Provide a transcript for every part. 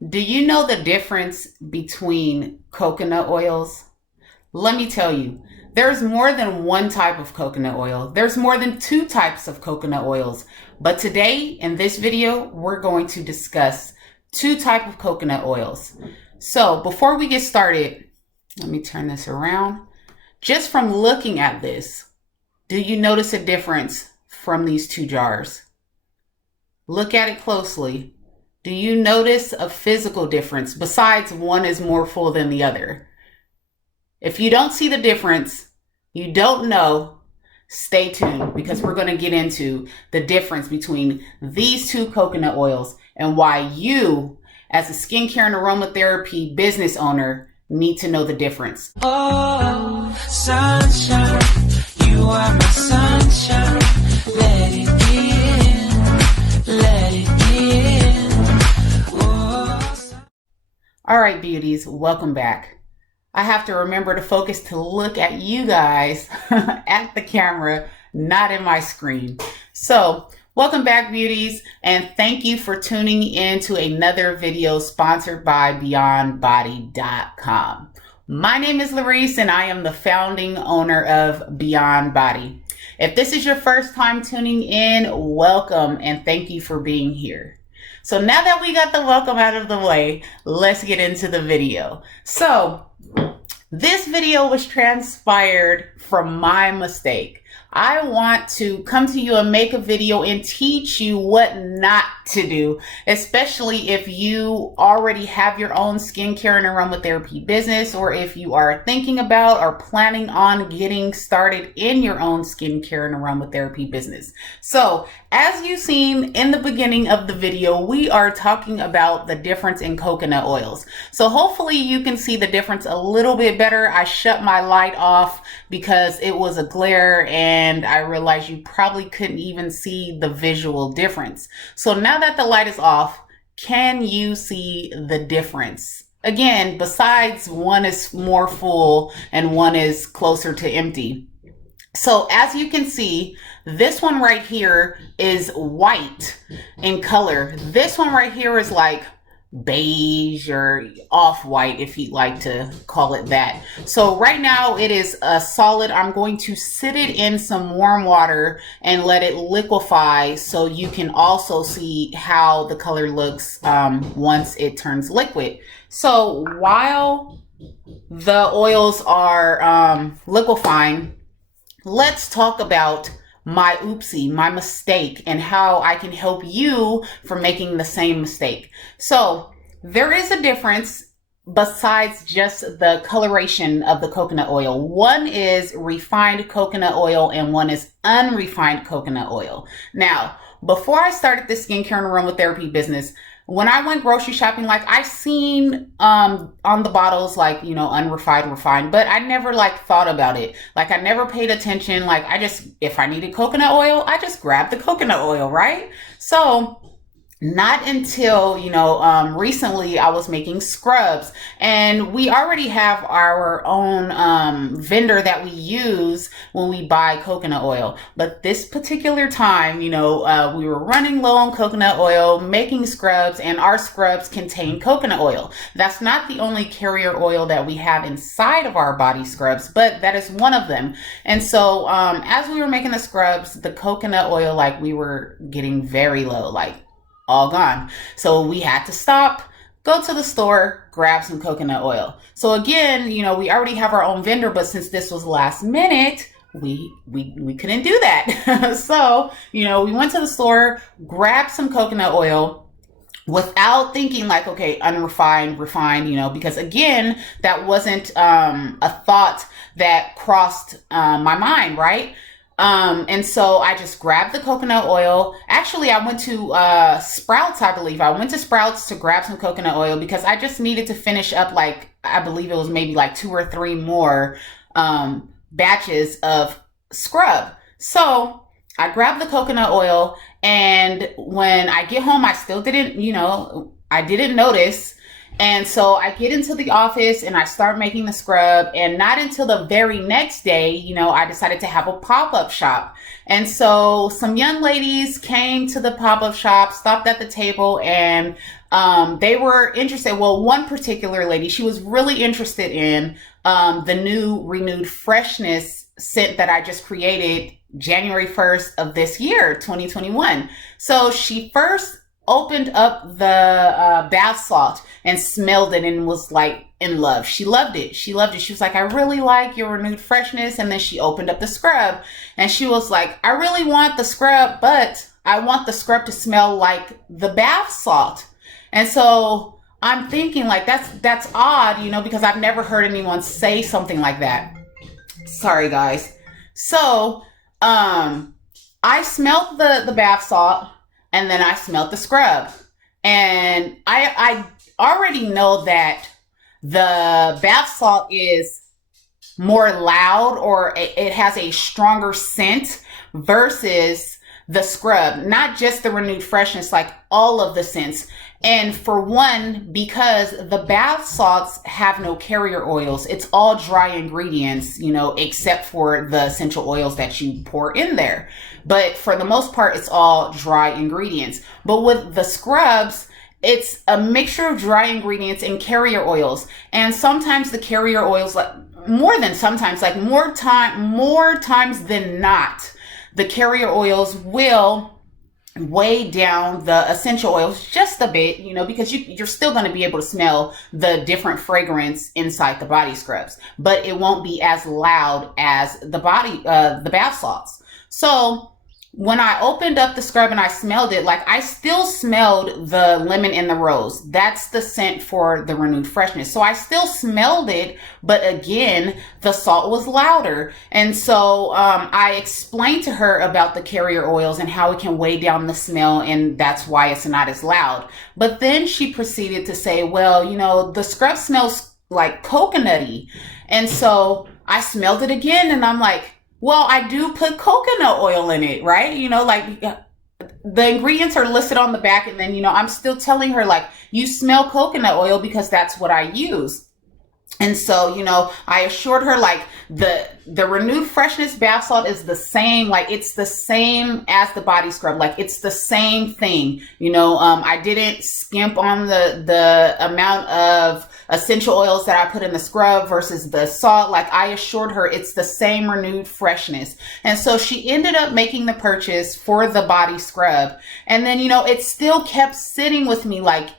Do you know the difference between coconut oils? Let me tell you, there's more than one type of coconut oil. There's more than two types of coconut oils. But today in this video, we're going to discuss two types of coconut oils. So before we get started, let me turn this around. Just from looking at this, do you notice a difference from these two jars? Look at it closely. Do you notice a physical difference besides one is more full than the other? If you don't see the difference, you don't know, stay tuned because we're going to get into the difference between these two coconut oils and why you, as a skincare and aromatherapy business owner, need to know the difference. Oh, sunshine, you are my sunshine. Let it in, let it in. All right, beauties, welcome back. I have to remember to focus to look at you guys at the camera, not in my screen. So welcome back, beauties, and thank you for tuning in to another video sponsored by beyondbodie.com. My name is Larice, and I am the founding owner of Beyond Body. If this is your first time tuning in, welcome, and thank you for being here. So now that we got the welcome out of the way, let's get into the video. So this video was transpired from my mistake. I want to come to you and make a video and teach you what not to do, especially if you already have your own skincare and aromatherapy business, or if you are thinking about or planning on getting started in your own skincare and aromatherapy business. So as you've seen in the beginning of the video, we are talking about the difference in coconut oils. So hopefully you can see the difference a little bit better. I shut my light off because it was a glare and I realized you probably couldn't even see the visual difference. So now that the light is off, can you see the difference? Again, besides one is more full and one is closer to empty. So as you can see, this one right here is white in color. This one right here is like beige or off-white, if you'd like to call it that. So right now it is a solid. I'm going to sit it in some warm water and let it liquefy so you can also see how the color looks once it turns liquid. So while the oils are liquefying, let's talk about my oopsie, my mistake, and how I can help you from making the same mistake. So there is a difference besides just the coloration of the coconut oil. One is refined coconut oil and one is unrefined coconut oil. Now, before I started this skincare and aromatherapy business, when I went grocery shopping, like I seen on the bottles, like, you know, unrefined, refined, but I never like thought about it. Like I never paid attention. Like I just, if I needed coconut oil, I just grabbed the coconut oil, right? So not until, you know, recently I was making scrubs, and we already have our own vendor that we use when we buy coconut oil. But this particular time, you know, we were running low on coconut oil, making scrubs, and our scrubs contain coconut oil. That's not the only carrier oil that we have inside of our body scrubs, but that is one of them. And so as we were making the scrubs, the coconut oil, like we were getting very low, like all gone. So we had to stop, go to the store, grab some coconut oil. So again, you know, we already have our own vendor, but since this was last minute, we couldn't do that. So, you know, we went to the store, grabbed some coconut oil without thinking like, okay, unrefined, refined, you know, because again, that wasn't a thought that crossed my mind, right? And so I just grabbed the coconut oil. Actually, I went to Sprouts, I believe. I went to Sprouts to grab some coconut oil because I just needed to finish up, like, I believe it was maybe like 2 or 3 more batches of scrub. So I grabbed the coconut oil, and when I get home, I still didn't, you know, I didn't notice. And so I get into the office and I start making the scrub, and not until the very next day, you know, I decided to have a pop-up shop. And so some young ladies came to the pop-up shop, stopped at the table, and They were interested. Well, one particular lady, she was really interested in the new Renewed Freshness scent that I just created January 1st of this year, 2021. So she first opened up the bath salt and smelled it and was like in love. She loved it. She loved it. She was like, I really like your Renewed Freshness. And then she opened up the scrub and she was like, I really want the scrub, but I want the scrub to smell like the bath salt. And so I'm thinking like, that's odd, you know, because I've never heard anyone say something like that. Sorry, guys. So, I smelled the bath salt and then I smelled the scrub. And I already know that the bath salt is more loud, or it has a stronger scent versus the scrub, not just the Renewed Freshness, like all of the scents. And for one, because the bath salts have no carrier oils, it's all dry ingredients, you know, except for the essential oils that you pour in there. But for the most part, it's all dry ingredients. But with the scrubs, it's a mixture of dry ingredients and carrier oils. And sometimes the carrier oils, like more times than not, the carrier oils will weigh down the essential oils just a bit, you know, because you're still going to be able to smell the different fragrance inside the body scrubs, but it won't be as loud as the bath salts. So when I opened up the scrub and I smelled it, like I still smelled the lemon and the rose. That's the scent for the Renewed Freshness. So I still smelled it, but again, the salt was louder. And so I explained to her about the carrier oils and how it can weigh down the smell, and that's why it's not as loud. But then she proceeded to say, well, you know, the scrub smells like coconutty. And so I smelled it again and I'm like, well, I do put coconut oil in it, right? You know, like the ingredients are listed on the back, and then, you know, I'm still telling her like, you smell coconut oil because that's what I use. And so, you know, I assured her like the Renewed Freshness bath salt is the same, like it's the same as the body scrub, like it's the same thing. You know, I didn't skimp on the amount of essential oils that I put in the scrub versus the salt. Like I assured her it's the same Renewed Freshness. And so she ended up making the purchase for the body scrub. And then, you know, it still kept sitting with me like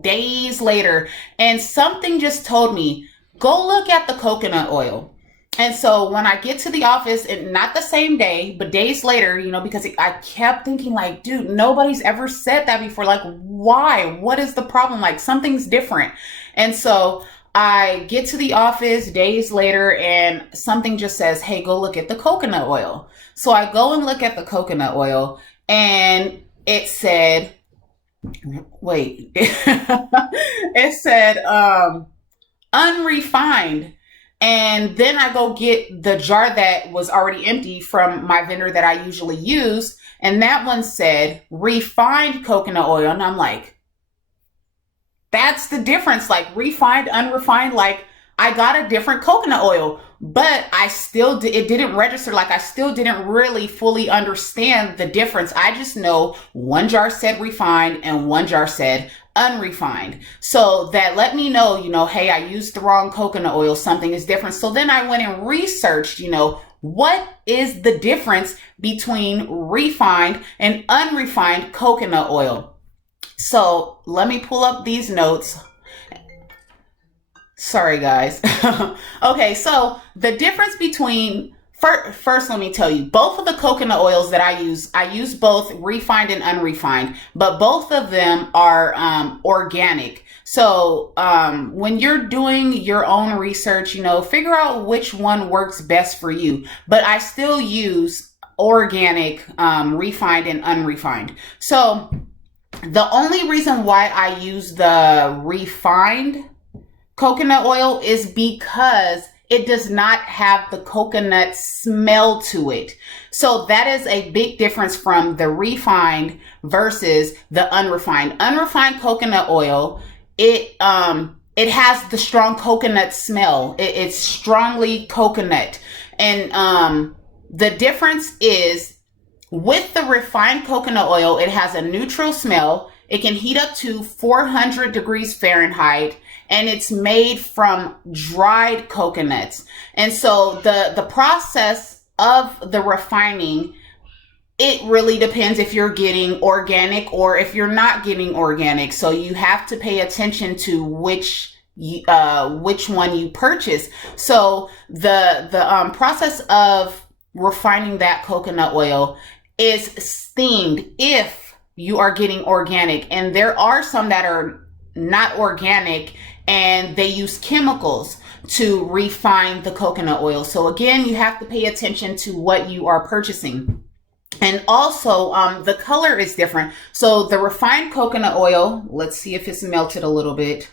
days later, and something just told me, go look at the coconut oil. And so when I get to the office, and not the same day, but days later, you know, because I kept thinking like, dude, nobody's ever said that before. Like, why? What is the problem? Like something's different. And so I get to the office days later and something just says, hey, go look at the coconut oil. So I go and look at the coconut oil and it said, wait, it said, unrefined. And then I go get the jar that was already empty from my vendor that I usually use, and that one said refined coconut oil. And I'm like, that's the difference. Like refined, unrefined, like I got a different coconut oil, but I still it didn't register. Like I still didn't really fully understand the difference. I just know one jar said refined and one jar said unrefined. So that let me know, you know, hey, I used the wrong coconut oil. Something is different. So then I went and researched, you know, what is the difference between refined and unrefined coconut oil? So let me pull up these notes. Sorry, guys. Okay, so the difference between, first, let me tell you, both of the coconut oils that I use both refined and unrefined, but both of them are organic. So when you're doing your own research, you know, figure out which one works best for you. But I still use organic, refined and unrefined. So the only reason why I use the refined coconut oil is because it does not have the coconut smell to it. So that is a big difference from the refined versus the unrefined. Unrefined coconut oil, it has the strong coconut smell. It's strongly coconut. And the difference is with the refined coconut oil, it has a neutral smell. It can heat up to 400 degrees Fahrenheit, and it's made from dried coconuts. And so the process of the refining, it really depends if you're getting organic or if you're not getting organic. So you have to pay attention to which one you purchase. So the process of refining that coconut oil is steamed if you are getting organic. And there are some that are not organic and they use chemicals to refine the coconut oil. So again, you have to pay attention to what you are purchasing. And also, the color is different. So the refined coconut oil, let's see if it's melted a little bit.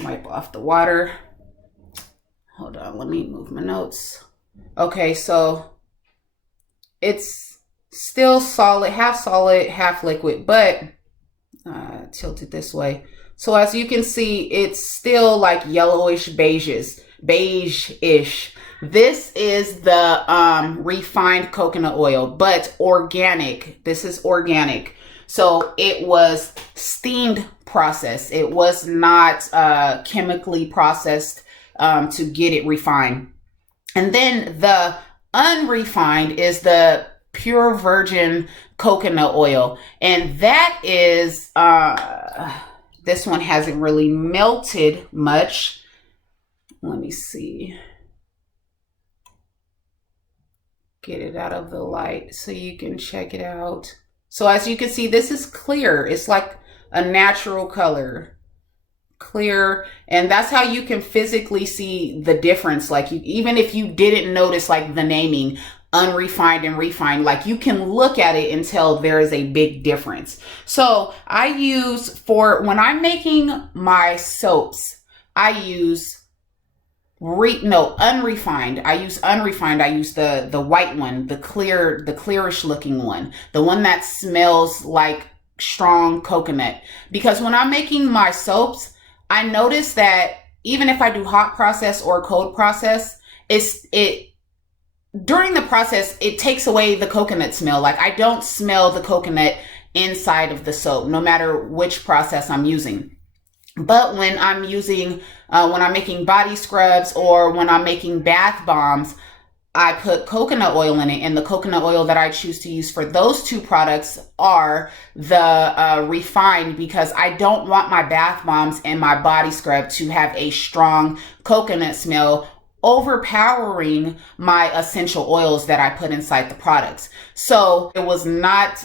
Wipe off the water. Hold on, let me move my notes. Okay, so it's still solid, half liquid, but tilt it this way. So as you can see, it's still like yellowish beige-ish. This is the refined coconut oil, but organic. This is organic. So it was steamed processed. It was not chemically processed to get it refined. And then the unrefined is the pure virgin coconut oil. And that is, this one hasn't really melted much. Let me see. Get it out of the light so you can check it out. So as you can see, this is clear. It's like a natural color, clear. And that's how you can physically see the difference. Like even if you didn't notice like the naming, unrefined and refined, like you can look at it and tell there is a big difference. So I use, when I'm making my soaps, I use unrefined. I use unrefined. I use the white one, the clearish looking one, the one that smells like strong coconut. Because when I'm making my soaps, I notice that even if I do hot process or cold process, during the process, it takes away the coconut smell. Like I don't smell the coconut inside of the soap, no matter which process I'm using. But when I'm using, when I'm making body scrubs or when I'm making bath bombs, I put coconut oil in it. And the coconut oil that I choose to use for those two products are the refined, because I don't want my bath bombs and my body scrub to have a strong coconut smell overpowering my essential oils that I put inside the products. So it was not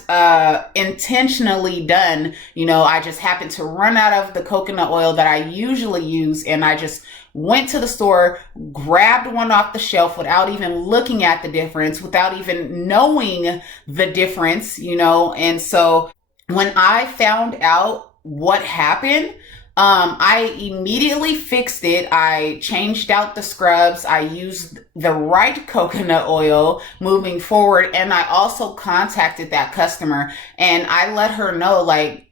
intentionally done. You know, I just happened to run out of the coconut oil that I usually use, and I just went to the store, grabbed one off the shelf without even looking at the difference, without even knowing the difference, you know. And so when I found out what happened, I immediately fixed it. I changed out the scrubs. I used the right coconut oil moving forward. And I also contacted that customer and I let her know, like,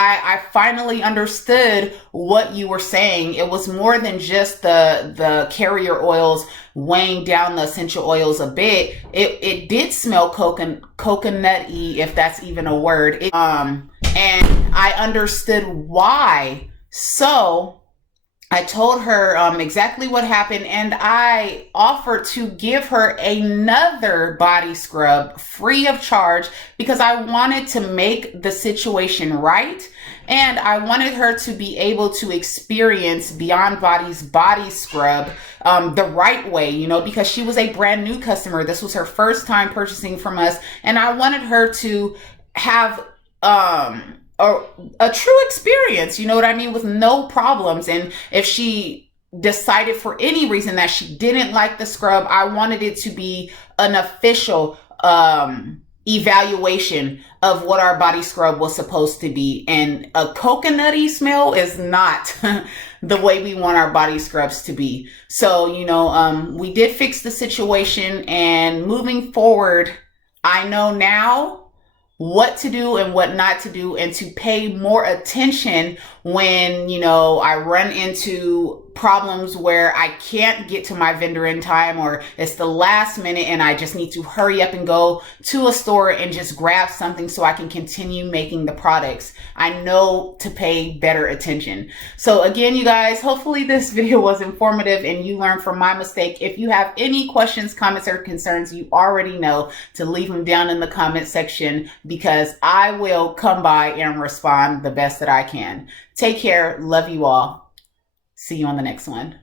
I finally understood what you were saying. It was more than just the carrier oils weighing down the essential oils a bit. It did smell coconut-y, if that's even a word. And I understood why. So I told her exactly what happened, and I offered to give her another body scrub free of charge because I wanted to make the situation right. And I wanted her to be able to experience Beyond Bodie's body scrub the right way, you know, because she was a brand new customer. This was her first time purchasing from us. And I wanted her to have a true experience, you know what I mean, with no problems. And if she decided for any reason that she didn't like the scrub, I wanted it to be an official evaluation of what our body scrub was supposed to be. And a coconutty smell is not the way we want our body scrubs to be. So, you know, we did fix the situation, and moving forward, I know now what to do and what not to do, and to pay more attention when, you know, I run into problems where I can't get to my vendor in time, or it's the last minute and I just need to hurry up and go to a store and just grab something so I can continue making the products, I know to pay better attention. So again, you guys, hopefully this video was informative and you learned from my mistake. If you have any questions, comments, or concerns, you already know to leave them down in the comment section, because I will come by and respond the best that I can. Take care. Love you all. See you on the next one.